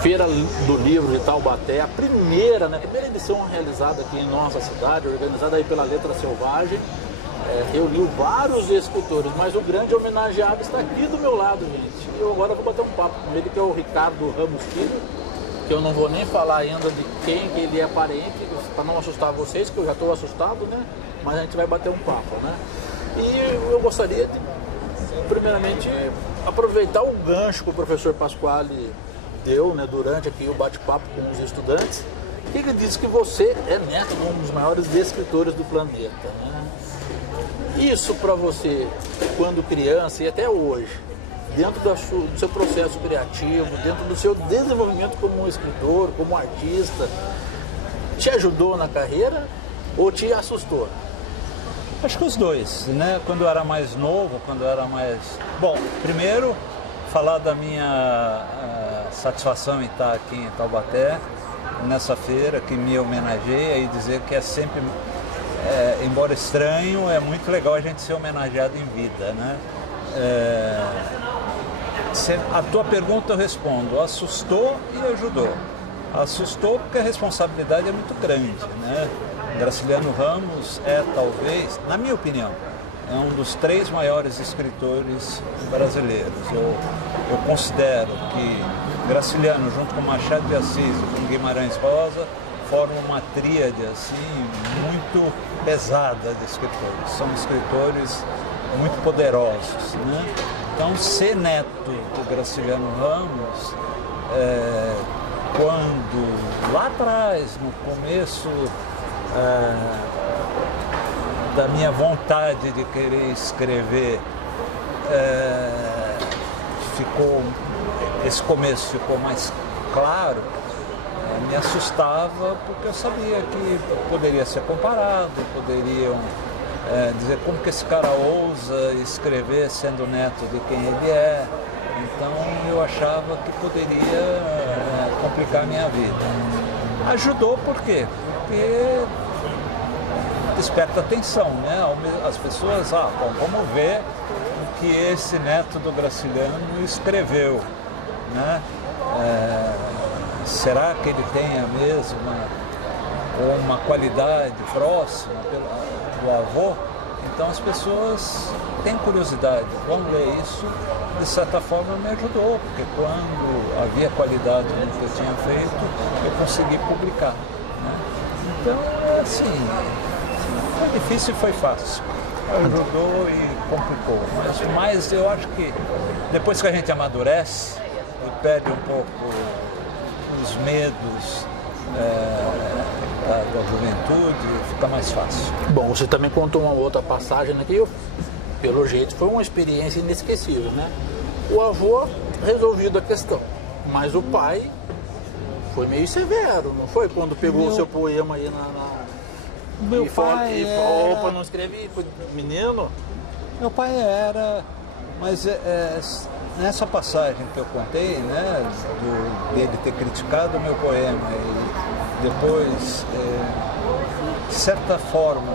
Feira do Livro de Taubaté, a primeira edição realizada aqui em nossa cidade, organizada aí pela Letra Selvagem, reuniu vários escritores, mas o grande homenageado está aqui do meu lado, gente. E eu agora vou bater um papo com ele, que é o Ricardo Ramos Filho, que eu não vou nem falar ainda de quem que ele é parente, para não assustar vocês, que eu já estou assustado, né? Mas a gente vai bater um papo, né? E eu gostaria de, primeiramente, aproveitar o gancho que o professor Pasquale deu, né, durante aqui o bate-papo com os estudantes, que ele disse que você é neto de um dos maiores escritores do planeta, né? Isso para você, quando criança e até hoje, dentro do seu processo criativo, dentro do seu desenvolvimento como escritor, como artista, te ajudou na carreira ou te assustou? Acho que os dois, né? Quando eu era mais novo, quando eu era mais... Bom, primeiro, falar da minha satisfação em estar aqui em Taubaté, nessa feira que me homenageia, e dizer que é sempre, embora estranho, é muito legal a gente ser homenageado em vida, né? A tua pergunta eu respondo, assustou e ajudou. Assustou porque a responsabilidade é muito grande, né? Graciliano Ramos é, talvez, na minha opinião, é um dos 3 maiores escritores brasileiros. Eu considero que Graciliano, junto com Machado de Assis e com Guimarães Rosa, formam uma tríade assim, muito pesada de escritores. São escritores muito poderosos, né? Então, ser neto do Graciliano Ramos, quando lá atrás, no começo da minha vontade de querer escrever, esse começo ficou mais claro, me assustava porque eu sabia que poderia ser comparado, poderiam dizer como que esse cara ousa escrever sendo neto de quem ele é. Então eu achava que poderia complicar a minha vida. Ajudou por quê? Porque desperta atenção, né? As pessoas, vamos ver o que esse neto do Graciliano escreveu, né? Será que ele tem a mesma ou uma qualidade próxima do avô? Então as pessoas têm curiosidade, vão ler isso, de certa forma me ajudou, porque quando havia qualidade no que eu tinha feito, eu consegui publicar, né? Então, assim, foi difícil e foi fácil. Ajudou e complicou. Mas eu acho que depois que a gente amadurece e perde um pouco os medos da juventude, fica mais fácil. Bom, você também contou uma outra passagem aqui, pelo jeito foi uma experiência inesquecível, né? O avô resolvido a questão, mas o pai foi meio severo, não foi? Quando pegou o seu poema aí Meu pai falou, opa, não escrevi, foi menino? Meu pai era, mas nessa passagem que eu contei, né, dele ter criticado o meu poema e depois, de certa forma,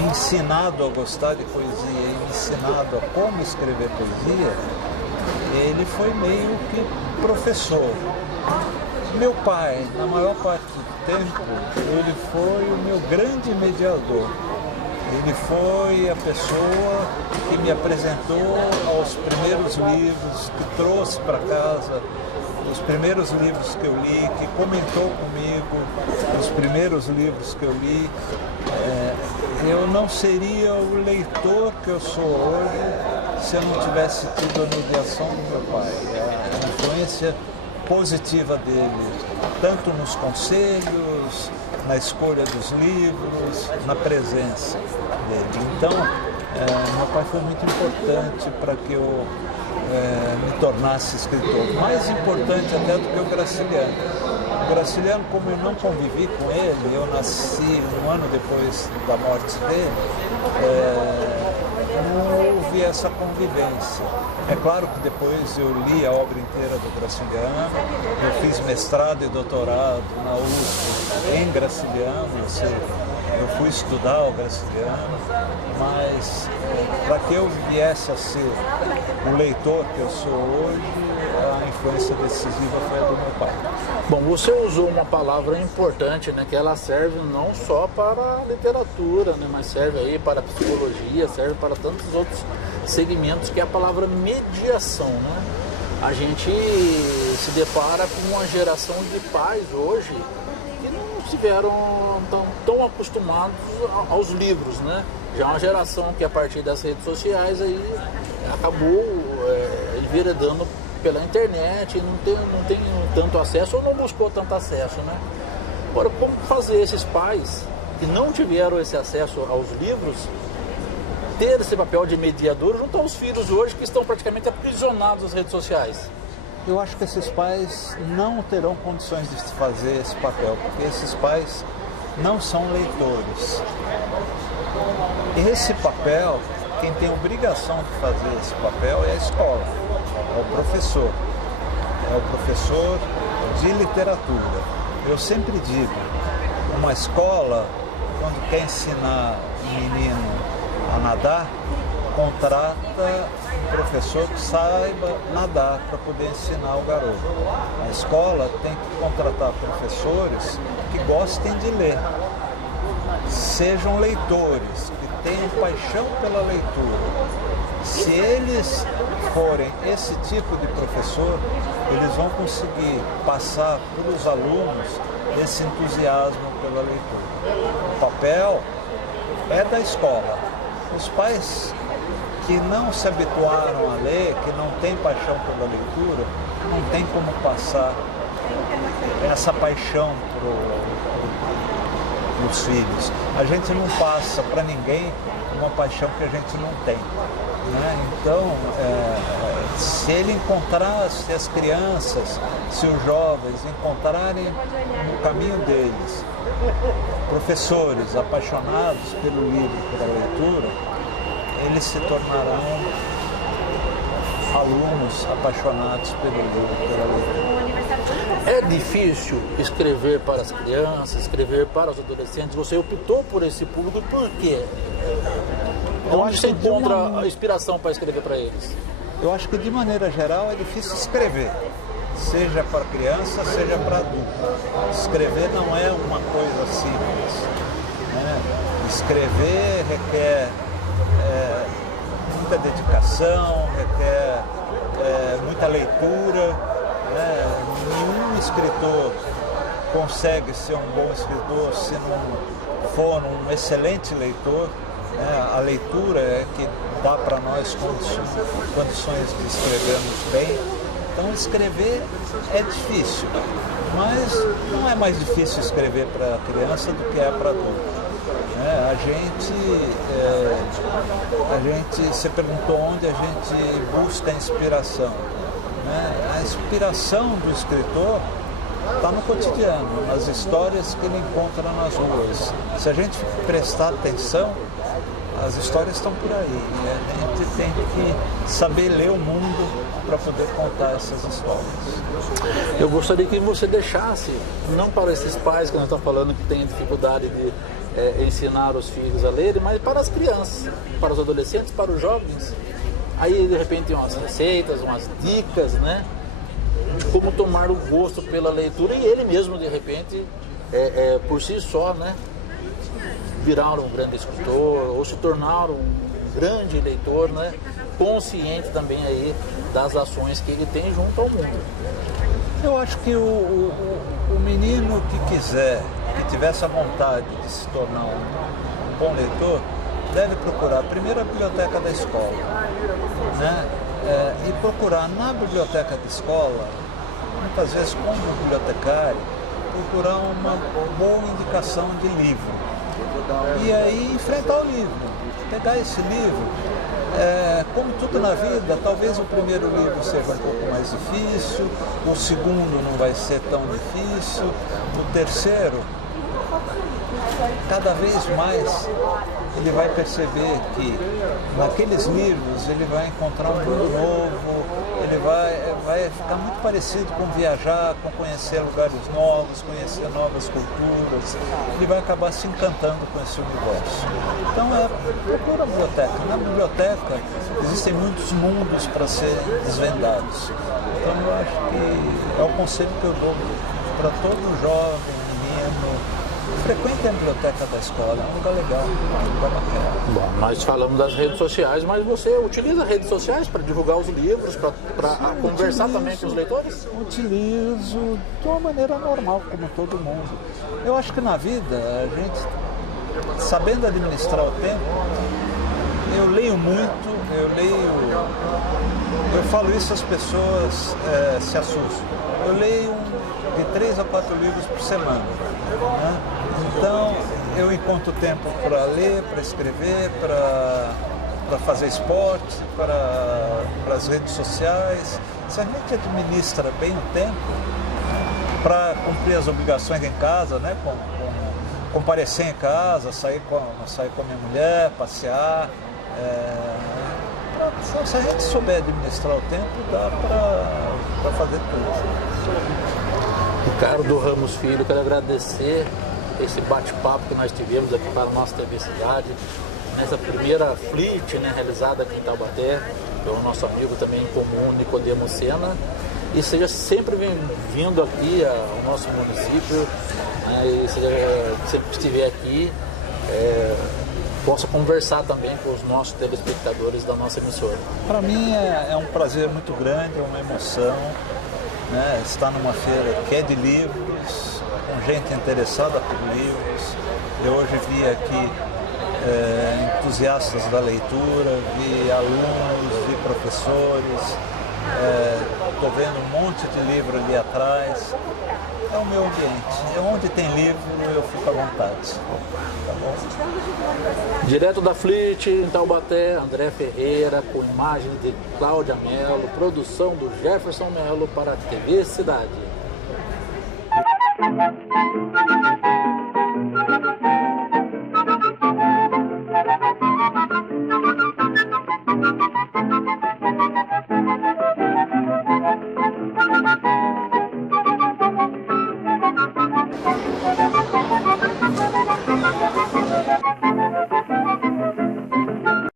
me ensinado a gostar de poesia e me ensinado a como escrever poesia, ele foi meio que professor. Meu pai, na maior parte do tempo, ele foi o meu grande mediador. Ele foi a pessoa que me apresentou aos primeiros livros, que trouxe para casa os primeiros livros que eu li, que comentou comigo os primeiros livros que eu li. Eu não seria o leitor que eu sou hoje se eu não tivesse tido a mediação do meu pai. A influência positiva dele, tanto nos conselhos, na escolha dos livros, na presença dele. Então, meu pai foi muito importante para que eu me tornasse escritor. Mais importante até do que o Graciliano. O Graciliano, como eu não convivi com ele, eu nasci um ano depois da morte dele, não houve essa convivência. É claro que depois eu li a obra inteira do Graciliano, eu fiz mestrado e doutorado na USP em Graciliano, ou seja, eu fui estudar o Graciliano, mas para que eu viesse a ser o leitor que eu sou hoje, a influência decisiva foi a do meu pai. Bom, você usou uma palavra importante, né, que ela serve não só para a literatura, né, mas serve aí para a psicologia, serve para tantos outros segmentos, que é a palavra mediação, né? A gente se depara com uma geração de pais hoje que não estiveram tão acostumados aos livros, né? Já é uma geração que a partir das redes sociais aí acabou enveredando pela internet, não tem tanto acesso ou não buscou tanto acesso, né? Agora, como fazer esses pais que não tiveram esse acesso aos livros ter esse papel de mediador junto aos filhos hoje que estão praticamente aprisionados nas redes sociais? Eu acho que esses pais não terão condições de fazer esse papel, porque esses pais não são leitores. Esse papel, quem tem obrigação de fazer esse papel é a escola, é o professor de literatura. Eu sempre digo, uma escola, quando quer ensinar um menino a nadar, contrata um professor que saiba nadar para poder ensinar o garoto. A escola tem que contratar professores que gostem de ler, sejam leitores, que tenham paixão pela leitura. Se eles forem esse tipo de professor, eles vão conseguir passar para os alunos esse entusiasmo pela leitura. O papel é da escola. Os pais que não se habituaram a ler, que não têm paixão pela leitura, não tem como passar essa paixão para os filhos. A gente não passa para ninguém uma paixão que a gente não tem, né? Então, se ele encontrar, se as crianças, se os jovens encontrarem no caminho deles professores apaixonados pelo livro, pela leitura, eles se tornarão alunos apaixonados pelo livro, pela leitura. É difícil escrever para as crianças, escrever para os adolescentes. Você optou por esse público por quê? Onde você encontra a inspiração para escrever para eles? Eu acho que de maneira geral é difícil escrever, seja para criança, seja para adulto. Escrever não é uma coisa simples, né? Escrever requer muita dedicação, requer muita leitura, né? Nenhum escritor consegue ser um bom escritor se não for um excelente leitor. A leitura é que dá para nós condições de escrevermos bem. Então escrever é difícil, mas não é mais difícil escrever para criança do que é para adulto. A gente se perguntou onde a gente busca a inspiração. A inspiração do escritor está no cotidiano, nas histórias que ele encontra nas ruas. Se a gente prestar atenção, as histórias estão por aí. E a gente tem que saber ler o mundo para poder contar essas histórias. Eu gostaria que você deixasse, não para esses pais que nós estamos falando que têm dificuldade de ensinar os filhos a lerem, mas para as crianças, para os adolescentes, para os jovens. Aí de repente tem umas receitas, umas dicas, né? De como tomar o gosto pela leitura e ele mesmo de repente, por si só, né? Virar um grande escritor ou se tornar um grande leitor, né? Consciente também aí das ações que ele tem junto ao mundo. Eu acho que o menino que quiser, que tivesse a vontade de se tornar um bom leitor, deve procurar primeiro a biblioteca da escola, né? E procurar na biblioteca da escola, muitas vezes como bibliotecário, procurar uma boa indicação de livro. E aí enfrentar o livro, pegar esse livro, como tudo na vida, talvez o primeiro livro seja um pouco mais difícil, o segundo não vai ser tão difícil, o terceiro, cada vez mais ele vai perceber que naqueles livros ele vai encontrar um mundo novo, ele vai ficar muito parecido com viajar, com conhecer lugares novos, conhecer novas culturas, ele vai acabar se encantando com esse universo. Então procura a biblioteca. Na biblioteca existem muitos mundos para ser desvendados. Então eu acho que é o conselho que eu dou para todo jovem, menino. Frequente a biblioteca da escola, é um lugar legal, um lugar bacana. Bom, nós falamos das redes sociais, mas você utiliza redes sociais para divulgar os livros, para conversar também com os leitores? Utilizo de uma maneira normal, como todo mundo. Eu acho que na vida, a gente, sabendo administrar o tempo, eu leio muito, eu falo isso, as pessoas se assustam. Eu leio de 3 a 4 livros por semana, né? Então eu encontro tempo para ler, para escrever, para fazer esporte, para as redes sociais. Se a gente administra bem o tempo, para cumprir as obrigações em casa, né? Comparecer em casa, sair com a minha mulher, passear. Se a gente souber administrar o tempo, dá para fazer tudo. Ricardo Ramos Filho, quero agradecer esse bate-papo que nós tivemos aqui para a nossa TV Cidade, nessa primeira FLIT, né, realizada aqui em Taubaté, pelo nosso amigo também em comum, Nicodemo Sena, e seja sempre bem-vindo aqui ao nosso município, né, e seja, sempre que estiver aqui, possa conversar também com os nossos telespectadores da nossa emissora. Para mim é um prazer muito grande, é uma emoção, né, estar numa feira que é de livros, com gente interessada por livros. Eu hoje vi aqui entusiastas da leitura, vi alunos, vi professores, estou vendo um monte de livro ali atrás. É o meu ambiente, onde tem livro eu fico à vontade. Tá bom? Direto da FLIT, em Taubaté, André Ferreira, com imagens de Cláudia Mello, produção do Jefferson Mello para a TV Cidade.